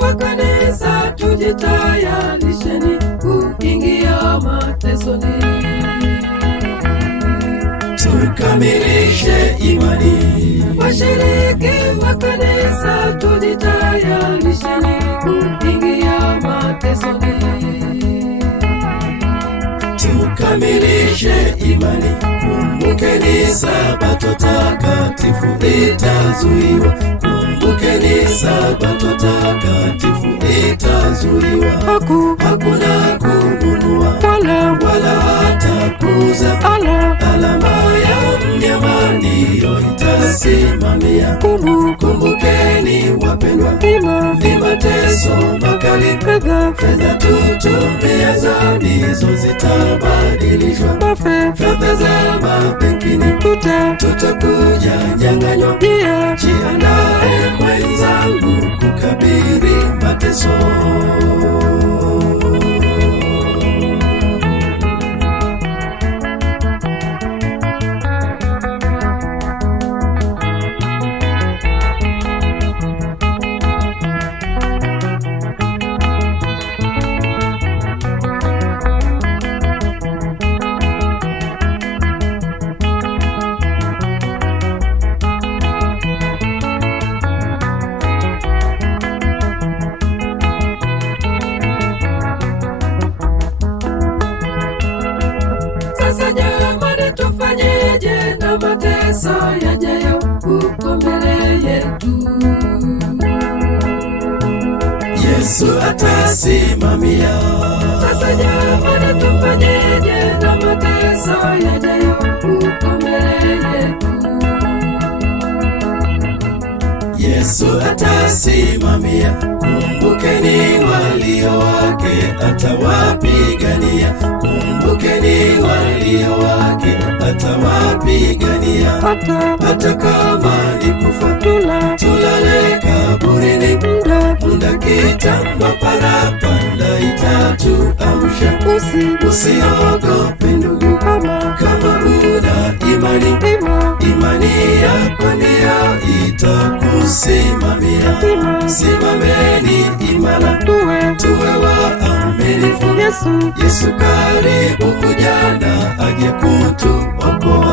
wa kanisa, tujitayarisheni kuingia matesoni. Tukamilishe imani. Washiriki wa kanisa, tujitayarisheni kuingia matesoni. Tukamilishe imani. Kumbukeni Sabato takatifu itazuiwa. Kumbukeni Sabato takatifu itazuiwa. Hakuna kununua wala hata kuuza. Alama ya mnyama ndiyo itasimamia. Kumbukeni wapendwa, ni mateso makali. Fedha tutumiazo ndizo zitabadilishwa. Fedha za mabenkini tutakuja nyang'anywa. Jiandae mwenzangu kukabiri mateso. Sasa jamani, tufanyeje na mateso yajayo huko mbele yetu? Yesu atasimamia. Sasa jamani, tufanyeje na mateso yajayo huko mbele yetu? Yesu atasimamia. Kumbukeni walio wake atawapigania. Kumbukeni walio wake atawapigania. Hata kama ni kufa tulale kaburini, muda kitambo parapanda itatuamsha. Usiogope ndugu, kama una imani yako ndiyo itakusimamia. Simameni imara, tuwe waaminifu. Yesu karibu kuja na aje kutuokoa.